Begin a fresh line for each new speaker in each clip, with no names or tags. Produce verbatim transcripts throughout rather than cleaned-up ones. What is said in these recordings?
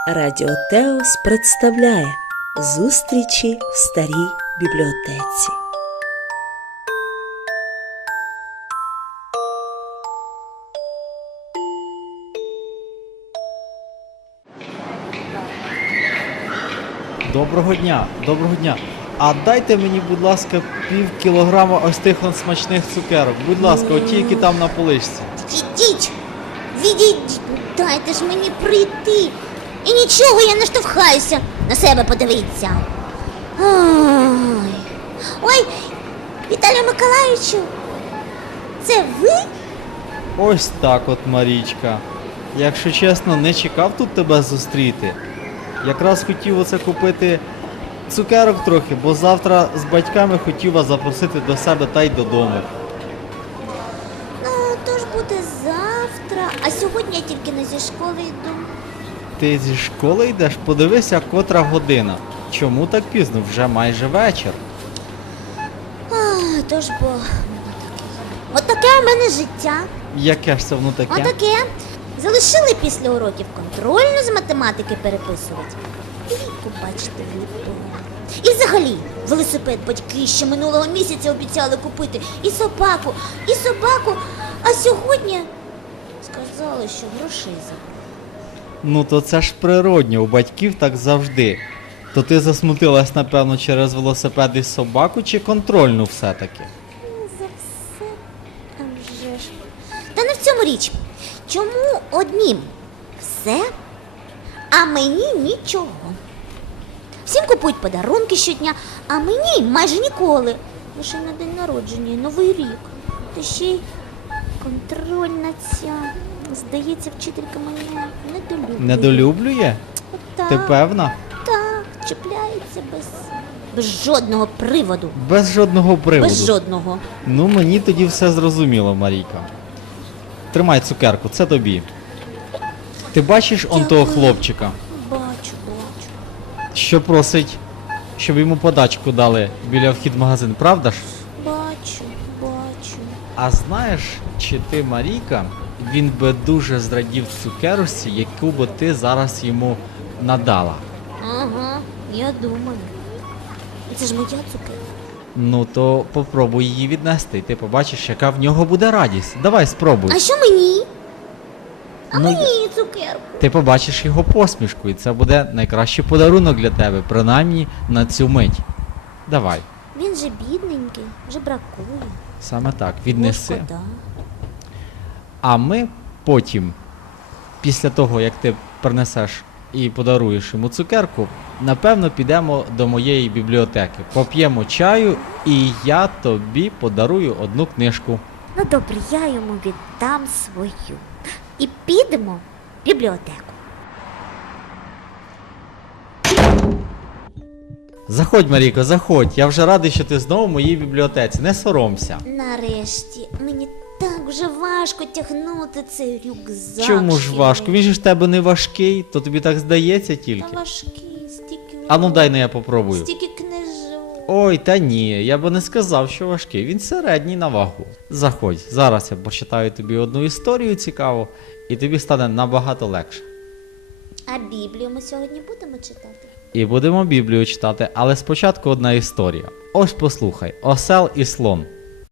Радіо Теос представляє зустрічі в старій бібліотеці.
Доброго дня, доброго дня. А дайте мені, будь ласка, пів кілограма ось тих он смачних цукерок. Будь ласка, оті, які там на поличці.
Відійдіть! Відійдіть! Дайте ж мені прийти! І нічого, я не штовхаюся! На себе подивіться! Ой, Ой, Віталію Миколайовичу! Це ви?
Ось так от, Марічка. Якщо чесно, не чекав тут тебе зустріти. Якраз хотів оце купити цукерок трохи, бо завтра з батьками хотів вас запросити до себе та й додому.
Ну, то ж буде завтра, а сьогодні я тільки не зі школи йду.
Ти зі школи йдеш? Подивися, котра година. Чому так пізно? Вже майже вечір.
А, то ж бо... Отаке в мене життя.
Яке ж це воно таке?
Отаке. Залишили після уроків контрольну з математики переписувати. Двійку, бачите, вліпили. І взагалі, велосипед батьки ще минулого місяця обіцяли купити. І собаку, і собаку. А сьогодні сказали, що грошей забрали.
Ну то це ж природньо, у батьків так завжди. То ти засмутилась, напевно, через велосипед і собаку чи контрольну все-таки?
За все, а вже ж. Та не в цьому річ. Чому однім все, а мені нічого? Всім купують подарунки щодня, а мені майже ніколи. Лише на день народження і Новий рік. Та ще й контрольна ця. Здається, вчителька мене недолюблює.
Недолюблює?
Так,
Ти певна?
так, чіпляється без, без жодного приводу.
Без жодного приводу.
Без жодного.
Ну мені тоді все зрозуміло, Марійка. Тримай цукерку, це тобі. Ти бачиш он того
Дякую.
хлопчика,
Бачу, бачу.
що просить, щоб йому подачку дали біля вхід в магазин, правда ж?
Бачу, бачу.
А знаєш, чи ти, Марійка, він би дуже зрадів цукерці, яку би ти зараз йому надала.
Ага, я думаю. Це ж моя цукерка.
Ну то попробуй її віднести, і ти побачиш, яка в нього буде радість. Давай спробуй.
А що мені? А
Ну,
мені цукерку.
Ти побачиш його посмішку, і це буде найкращий подарунок для тебе, принаймні на цю мить. Давай,
Він же бідненький, вже бракує.
саме так,
Ой,
віднеси.
шкода.
А ми потім, після того, як ти принесеш і подаруєш йому цукерку, напевно, підемо до моєї бібліотеки. Поп'ємо чаю, і я тобі подарую одну книжку.
Ну добре, я йому віддам свою. І підемо в бібліотеку.
Заходь, Марійко, заходь. Я вже радий, що ти знову в моїй бібліотеці. Не соромся.
Нарешті, мені так вже важко тягнути цей рюкзак.
Чому ж
ще.
важко? Він же ж в тебе не важкий, то тобі так здається
Та
тільки.
важкий, стільки.
А ну дай ну я попробую.
Стільки книжок.
Ой, та ні, я би не сказав, що важкий. Він середній на вагу. Заходь, зараз я почитаю тобі одну історію цікаву, і тобі стане набагато легше.
А Біблію ми сьогодні будемо читати?
І будемо Біблію читати, але спочатку одна історія. Ось послухай, осел і слон.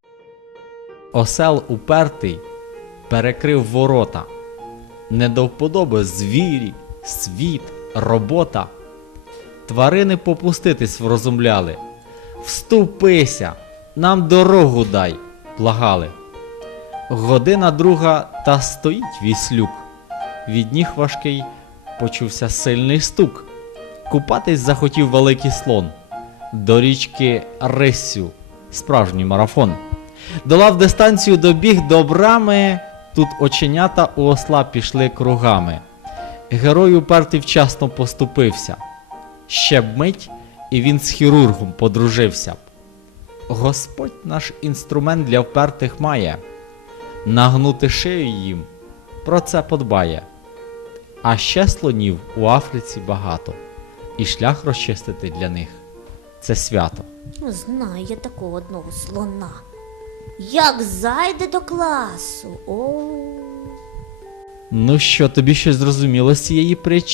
Осел упертий перекрив ворота. Не до вподоби звірі, світ, робота. Тварини попуститись врозумляли. Вступися, нам дорогу дай, благали. Година друга, та стоїть віслюк. Від ніг важкий почувся сильний стук. Купатись захотів великий слон. До річки риссю, справжній марафон. Долав дистанцію, добіг до брами, тут оченята у осла пішли кругами. Герой упертий вчасно поступився. Ще б мить, і він з хірургом подружився б. Господь наш інструмент для впертих має. Нагнути шию їм, про це подбає. А ще слонів у Африці багато. І шлях розчистити для них – це свято.
Ну, знаю я такого одного слона. Як зайде до класу. О.
Ну що, тобі щось зрозуміло з цієї притчі?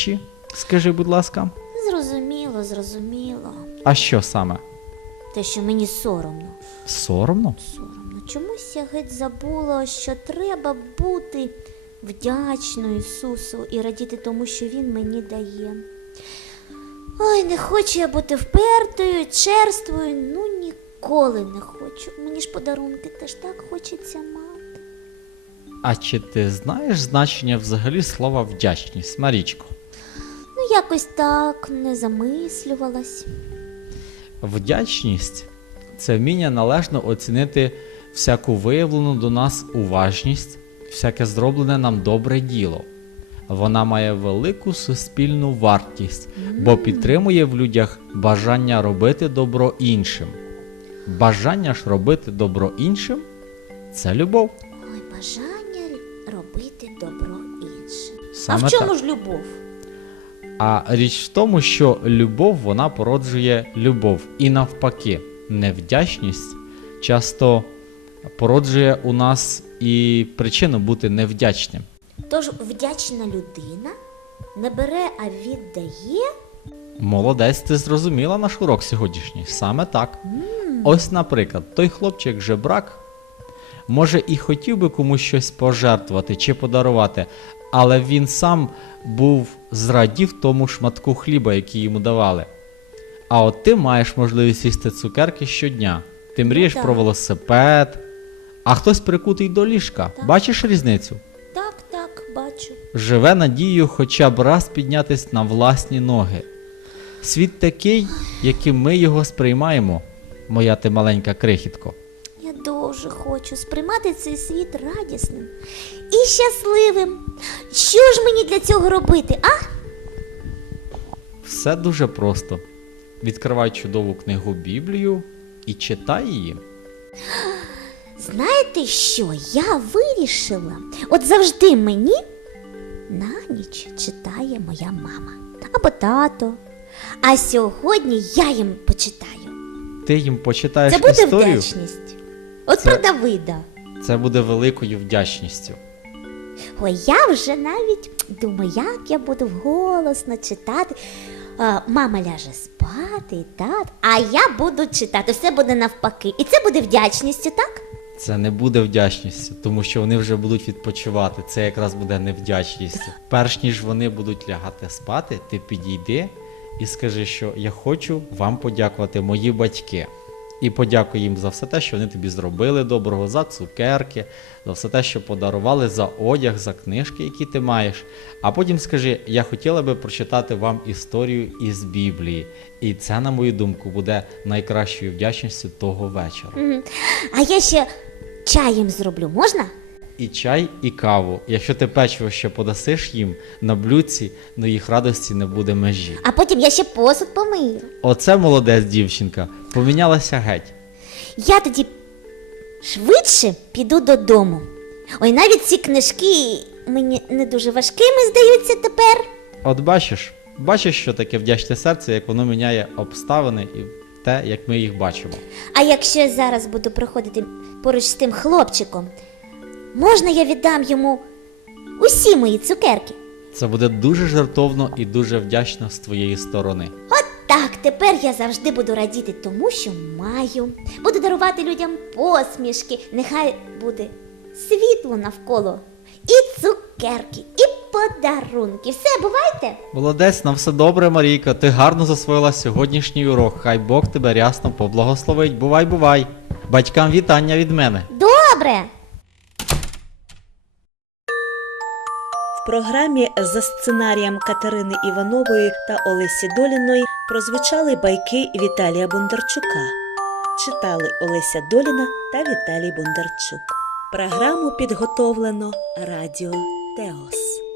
Скажи, будь ласка.
Зрозуміло, зрозуміло.
А що саме?
Те, що мені соромно.
Соромно?
Соромно. Чомусь я геть забула, що треба бути вдячною Ісусу і радіти тому, що Він мені дає. Ой, не хочу я бути впертою, черствою, ну ніколи не хочу. Мені ж подарунки теж так хочеться мати.
А чи ти знаєш значення взагалі слова вдячність, Марічко?
Ну, якось так не замислювалась.
Вдячність – це вміння належно оцінити всяку виявлену до нас уважність, всяке зроблене нам добре діло. Вона має велику суспільну вартість, бо підтримує в людях бажання робити добро іншим. Бажання ж робити добро іншим – це любов.
Ой, бажання робити добро іншим.
Саме
а в чому
так.
ж любов?
А річ в тому, що любов, вона породжує любов. І навпаки, невдячність часто породжує у нас і причину бути невдячним.
Тож вдячна людина не бере, а віддає.
Молодець, ти зрозуміла наш урок сьогоднішній. Саме так. Ось, наприклад, той хлопчик жебрак, може і хотів би комусь щось пожертвувати чи подарувати, але він сам був зрадів тому шматку хліба, який йому давали. А от ти маєш можливість їсти цукерки щодня. Ти мрієш
так.
про велосипед, а хтось прикутий до ліжка.
Так.
Бачиш різницю?
Так, так, бачу.
Живе надією хоча б раз піднятись на власні ноги. Світ такий, яким ми його сприймаємо, моя ти маленька крихітко.
Я дуже хочу сприймати цей світ радісним і щасливим. Що ж мені для цього робити, а?
Все дуже просто. Відкривай чудову книгу Біблію і читай її.
Знаєте що? Я вирішила. От завжди мені на ніч читає моя мама або тато. А сьогодні я їм почитаю.
Ти їм почитаєш
Це буде
історію,
вдячність. От
Це-
про Давида.
це буде великою вдячністю.
Ой, я вже навіть думаю, як я буду вголосно читати. А, мама ляже спати, і тат, а я буду читати. Все буде навпаки. І це буде вдячністю, так?
Це не буде вдячністю, тому що вони вже будуть відпочивати. Це якраз буде невдячністю. Перш ніж вони будуть лягати спати, ти підійди і скажи, що я хочу вам подякувати, мої батьки. І подякуй їм за все те, що вони тобі зробили доброго, за цукерки, за все те, що подарували, за одяг, за книжки, які ти маєш. А потім скажи, я хотіла би прочитати вам історію із Біблії. І це, на мою думку, буде найкращою вдячністю того вечора.
Мгм. А я ще чаєм зроблю, можна?
І чай, і каву. Якщо ти печиво ще подасиш їм на блюдці, ну їх радості не буде межі.
А потім я ще посуд помию.
Оце молодець дівчинка. Помінялася геть.
Я тоді швидше піду додому. Ой, навіть ці книжки мені не дуже важкими здаються тепер.
От бачиш, бачиш, що таке вдячне серце, як воно міняє обставини і те, як ми їх бачимо.
А якщо я зараз буду проходити поруч з тим хлопчиком, можна я віддам йому усі мої цукерки?
Це буде дуже жартовно і дуже вдячно з твоєї сторони.
От так, тепер я завжди буду радіти тому, що маю. Буду дарувати людям посмішки. Нехай буде світло навколо. І цукерки, і подарунки. Все, бувайте!
Молодець, на все добре, Марійка. Ти гарно засвоїла сьогоднішній урок. Хай Бог тебе рясно поблагословить. Бувай, бувай. Батькам вітання від мене.
Добре!
В програмі за сценарієм Катерини Іванової та Олесі Доліної прозвучали байки Віталія Бондарчука. Читали Олеся Доліна та Віталій Бондарчук. Програму підготовлено Радіо Теос.